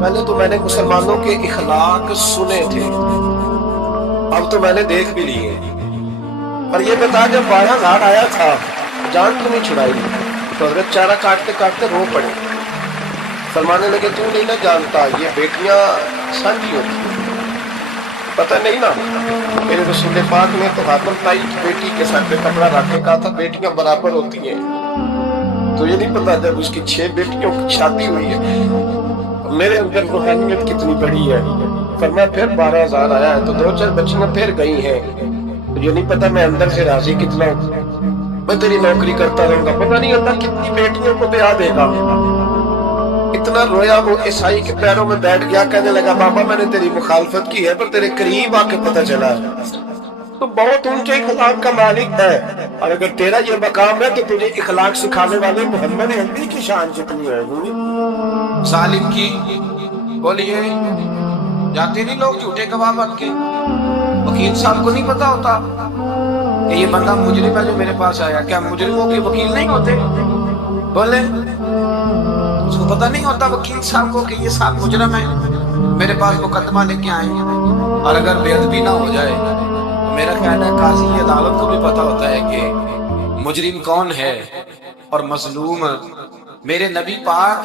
پہلے تو میں نے مسلمانوں کے اخلاق سنے تھے، اب تو میں نے دیکھ بھی لیے۔ اور یہ بتا جب 12,000 آیا تھا جان کیوں نہیں چھڑائی؟ تو حضرت چارہ کاٹتے کاٹتے رو پڑے، فرمانے لگے تو نہیں نہ جانتا یہ بیٹیاں سانجی ہوتی ہیں، پتہ نہیں نا؟ میرے رسول پاک نے تو حاتم طائی کی بیٹی کے سر پہ کپڑا رکھ کے کہا تھا بیٹیاں برابر ہوتی ہیں، تو یہ نہیں پتا جب اس کی 6 بیٹیوں کی شادی ہوئی ہے میرے اندر روحانیت کتنی بڑی ہے۔ فرمایا پھر 12,000 آیا ہے تو 2-4 بچیاں پھر گئی ہیں، یہ نہیں پتا میں اندر سے راضی کتنا ہوں، میں تیری نوکری کرتا رہوں گا، پتہ نہیں اللہ کتنی بیٹیوں کو بیاہ دے گا۔ اتنا رویا وہ عیسائی کے پیروں میں بیٹھ گیا، کہنے لگا بابا میں نے تیری مخالفت کی ہے پر تیرے قریب آ کے پتہ چلا تو بہت اونچے اخلاق کا مالک ہے، اور اگر تیرا یہ مقام ہے تو تجھے اخلاق سکھانے والے محمد عربی کی شان کتنی ہے۔ ظالم کی بولیے جاتے نہیں لوگ جھوٹے گواہ بن کے، وکیل صاحب کو نہیں پتا ہوتا کہ یہ بندہ مجرم ہے جو میرے پاس آیا، کیا مجرموں کے وکیل نہیں ہوتے؟ بولے اس کو پتہ نہیں ہوتا وکیل صاحب کو کہ یہ صاحب مجرم ہے میرے پاس مقدمہ لے کے آئے ہیں، اور اگر بے ادبی نہ ہو جائے تو میرا خیال ہے قاضی عدالت کو بھی پتا ہوتا ہے کہ مجرم کون ہے اور مظلوم۔ میرے نبی پاک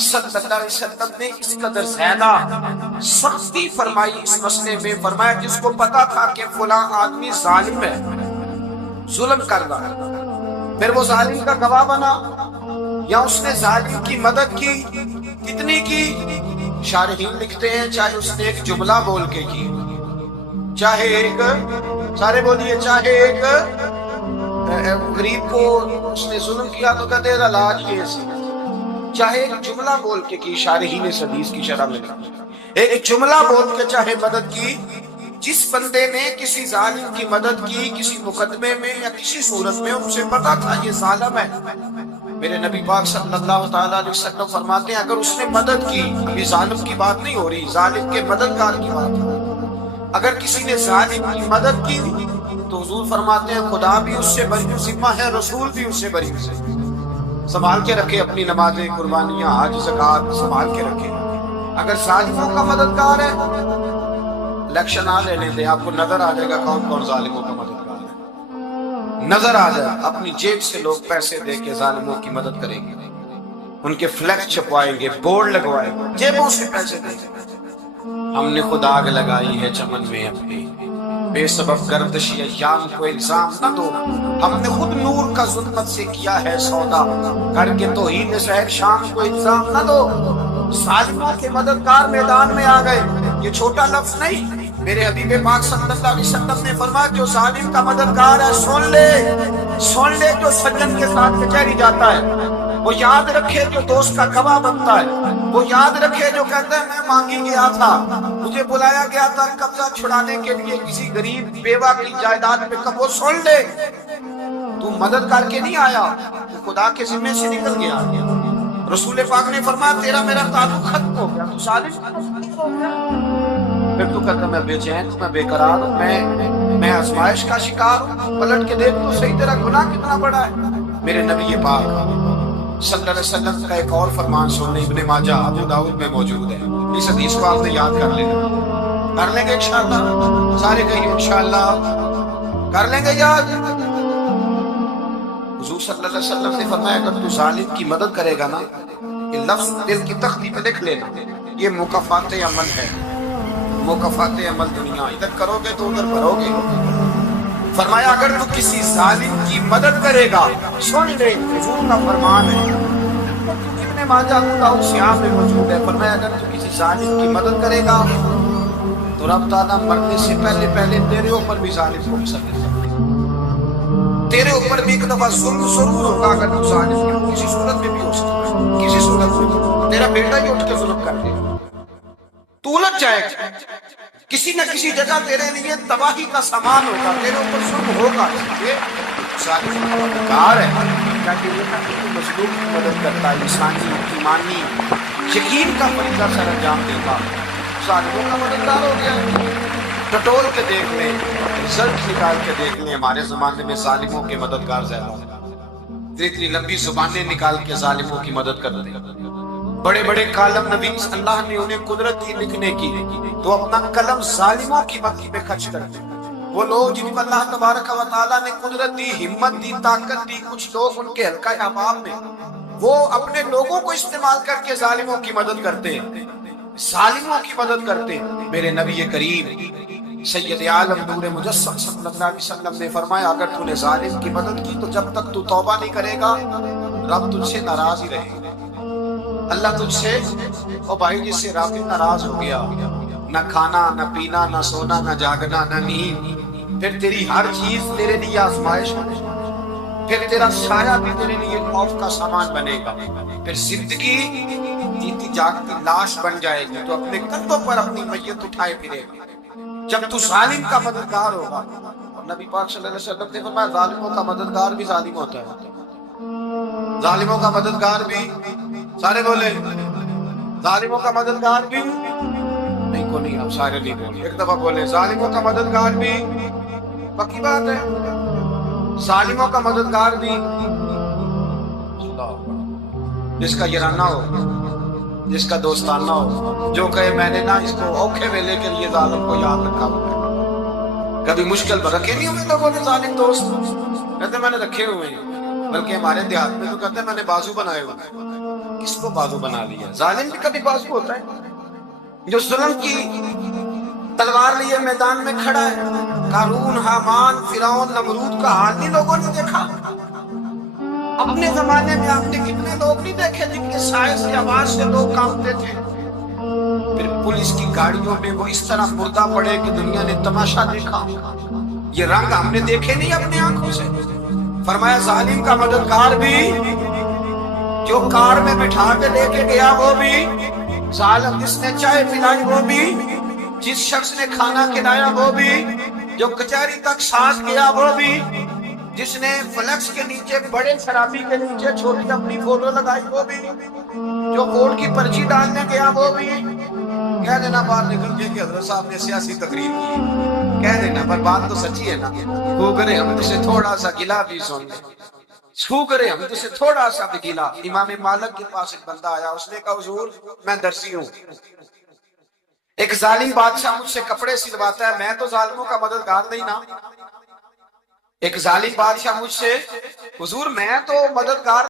صلی اللہ علیہ وسلم نے اس قدر زیادہ سختی فرمائی اس مسئلے میں، فرمایا جس کو پتا تھا کہ فلاں آدمی ظالم ہے، ظلم کر رہا ہے، پھر وہ ظالم کا گواہ بنا یا اس نے ظالم کی مدد کی، کتنی کی؟ شارحین لکھتے ہیں چاہے اس نے ایک جملہ بول کے کی، چاہے ایک، سارے بولیے، چاہے ایک غریب کو اس نے ظلم کیا تو کہتے ہیں علاج یہ سی، چاہے ایک جملہ بول کے کی، شارحین اس حدیث کی شرح میں ایک جملہ بول کے چاہے مدد کی، جس بندے نے کسی ظالم کی مدد کی کسی مقدمے میں یا کسی صورت میں، ان سے پتا تھا یہ ظالم ہے، میرے نبی پاک صلی اللہ تعالیٰ علیہ وسلم فرماتے ہیں اگر اس نے مدد کی، ابھی ظالم کی بات نہیں ہو رہی، ظالم کے مددگار کی بات ہے، اگر کسی نے ظالم کی مدد کی تو حضور فرماتے ہیں خدا بھی اس سے بری، ذمہ ہے رسول بھی اس سے بری، سے سنبھال کے رکھے اپنی نمازیں، قربانیاں، حج، زکوٰۃ سنبھال کے رکھے۔ اگر ظالموں کا مددگار ہے، الیکشن آ لینے دے، آپ کو نظر آ جائے گا کون کون ظالموں کا مددگار ہے، نظر آ جائے، اپنی جیب سے لوگ پیسے دے کے ظالموں کی مدد کریں گے، ان کے فلیکس چھپوائیں گے، بورڈ لگوائیں گے، جیبوں سے پیسے دیں گے۔ ہم نے خود آگ لگائی ہے چمن میں اپنی، بے سبب گردشی ایام کو الزام نہ دو، ہم نے خود نور کا ظلمت سے کیا ہے سودا، کر کے توہین سحر شام کو الزام نہ دو۔ ظالموں کے مددگار میدان میں آ گئے، یہ چھوٹا لفظ نہیں، میرے حبیب پاک صلی اللہ علیہ وسلم نے فرمایا جو ظالم کا مددگار ہے سن لے جو سجن کے ساتھ کچہری جاتا ہے، وہ یاد رکھے جو دوست کا گواہ بنتا ہے، وہ یاد رکھے جو کہتا ہے میں مانگی گیا تھا، مجھے بلایا گیا تھا قبضہ چھڑانے کے لیے کسی غریب بیوہ کی جائیداد پہ، کب وہ سن لے تو مدد کر کے نہیں آیا، تو خدا کے ذمے سے نکل گیا۔ رسول پاک نے فرمایا تیرا میرا تعلق ختم ہو گیا، تو ظالم ہو گیا، پھر تو کہتا میں بے چین ہوں، میں بے قرار ہوں، میں آزمائش کا شکار ہوں، پلٹ کے دیکھ تو صحیح تیرا گناہ کتنا بڑا ہے۔ میرے نبی پاک صلی اللہ علیہ وسلم کا ایک اور فرمان سننے ابن ماجہ ابو داؤد میں موجود ہے، اس حدیث کو آپ نے یاد کر لینا، کر لیں گے انشاءاللہ، سارے کہیں انشاءاللہ کر لیں گے یاد۔ حضور صلی اللہ علیہ وسلم نے فرمایا اگر تو ظالم کی مدد کرے گا نا، یہ لفظ دل کی تختی پہ لکھ لینا، یہ مکافات عمل ہے، مکافات عمل دنیا، ادھر کرو گے تو ادھر بھرو گے۔ فرمایا اگر تو کسی ظالم کی مدد کرے گا، سن لے حضور کا فرمان ہے، ابن ماجہ ابو داؤد سیاہ میں موجود ہے، فرمایا اگر تو کسی ظالم کی مدد کرے گا تو رب تعالیٰ مرنے سے پہلے پہلے تیرے اوپر بھی ظالم کو مسلط کرے گا، تیرے اوپر بھی ایک دفعہ ظلم ضرور ہوگا، اگر تو ظالم کی کسی صورت میں بھی ہو سکتا ہے، کسی صورت میں تیرا بیٹا ہی اٹھ کے ظلم کر دے گا، تو الجھ جائے گا، کسی نہ کسی جگہ تیرے لیے تباہی کا سامان ہوگا، تیرے اوپر ظلم ہوگا، یہ ظالم کا مددگار ہے، تاکہ یہ مظلوم کی مدد کرتا ہے، انسانی ایمانی یقین کا فریضہ سر انجام دیتا، ظالموں کا مددگار ہو گیا۔ ٹٹول کے دیکھ لیں، رزلٹ نکال کے دیکھ لیں، ہمارے زمانے میں ظالموں کے مددگار زیادہ ہیں، اتنی لمبی زبانیں نکال کے ظالموں کی مدد کرتے ہیں، بڑے بڑے کالم نویس اللہ نے انہیں قدرت دی لکھنے کی، تو اپنا قلم ظالموں کی مدد میں خرچ کرتے ہیں۔ وہ لوگ جن کو اللہ تبارک و تعالیٰ نے قدرت دی، ہمت دی، طاقت دی، کچھ لوگ ان کے حلقہ احباب میں وہ اپنے لوگوں کو استعمال کر کے ظالموں کی مدد کرتے ہیں، ظالموں کی مدد کرتے ہیں۔ میرے نبی کریم سید عالم نور مجسم صلی اللہ علیہ وسلم نے فرمایا، اگر تو نے ظالم کی مدد کی تو جب تک تو توبہ نہیں کرے گا رب تجھ سے ناراض ہی رہے گا۔ اللہ تجھ سے، او بھائی جس سے رب ناراض ہو گیا، نہ کھانا نہ پینا نہ سونا نہ جاگنا نہ نیند، پھر تیری ہر چیز تیرے لیے آزمائش ہے، پھر تیرا سایہ بھی تیرے لیے خوف کا سامان بنے گا، پھر زندگی جیتی جاگتی لاش بن جائے گی تو اپنے کندھوں پر اپنی میت اٹھائے پھرے گا۔ جب تو ظالم کا مددگار ہوگا، اور نبی پاک صلی اللہ علیہ وسلم نے فرمایا ظالموں کا مددگار بھی ظالم ہوتا ہے، ظالموں کا مددگار بھی، سارے بولے ظالموں کا مددگار بھی نہیں، کو نہیں، آپ سارے نہیں بولے، ایک دفعہ بولے ظالموں کا مددگار بھی، پکی بات ہے، ظالموں کا مددگار بھی۔ جس کا یارانہ ہو، جس کا دوستانہ ہو، جو کہے میں نے نا اس کو اوکھے ویلے کے لیے ظالم کو یاد رکھا ہوا ہے۔ کبھی مشکل پر رکھے نہیں ہوئے لوگوں نے ظالم دوست، کہتے میں نے رکھے ہوئے ہیں، بلکہ ہمارے دیہات میں تو کہتے ہیں میں نے بازو بنائے ہوئے ہیں۔ کس کو بازو بنا لیا؟ ظالم بھی کبھی بازو ہوتا ہے، جو ظلم کی تلوار لیے میدان میں کھڑا ہے۔ قارون، حامان، فرعون، نمرود کا حال نہیں لوگوں نے دیکھا؟ اپنے زمانے میں آپ نے کتنے لوگ نہیں دیکھے جن کے سائے سے، آواز سے لوگ کانپتے تھے؟ پھر پولیس کی گاڑیوں میں وہ اس طرح مردہ پڑے کہ دنیا نے تماشا دیکھا۔ یہ رنگ ہم نے دیکھے نہیں اپنے آنکھوں سے۔ فرمایا ظالم کا مددگار بھی، جو کار میں بٹھا کے لے کے گیا وہ بھی ظالم، جس نے چائے پلائی وہ بھی، جس شخص نے کھانا کھلایا وہ بھی، جو کچہری تک ساتھ گیا وہ بھی، جس نے فلیکس کے نیچے بڑے شرابی کے نیچے چھوٹی اپنی فوٹو لگائی وہ بھی، جو ووٹ کی پرچی ڈالنے گیا وہ بھی۔ کہہ دینا باہر نکل کے کہ حضرت صاحب نے سیاسی تقریر کی، کہہ دینا، پر بات تو سچی ہے نا۔ وہ کرے ہم تو سے تھوڑا سا گلا بھی سن لیں، چھو کرے ہم تو سے تھوڑا سا بھی گلا۔ امام مالک کے پاس ایک بندہ آیا، اس نے کہا حضور میں درسی ہوں، ایک ظالم بادشاہ مجھ سے کپڑے سلواتا ہے، میں تو ظالموں کا مددگار نہیں نا۔ ایک ظالم بادشاہ مجھ سے، حضور میں تو مددگار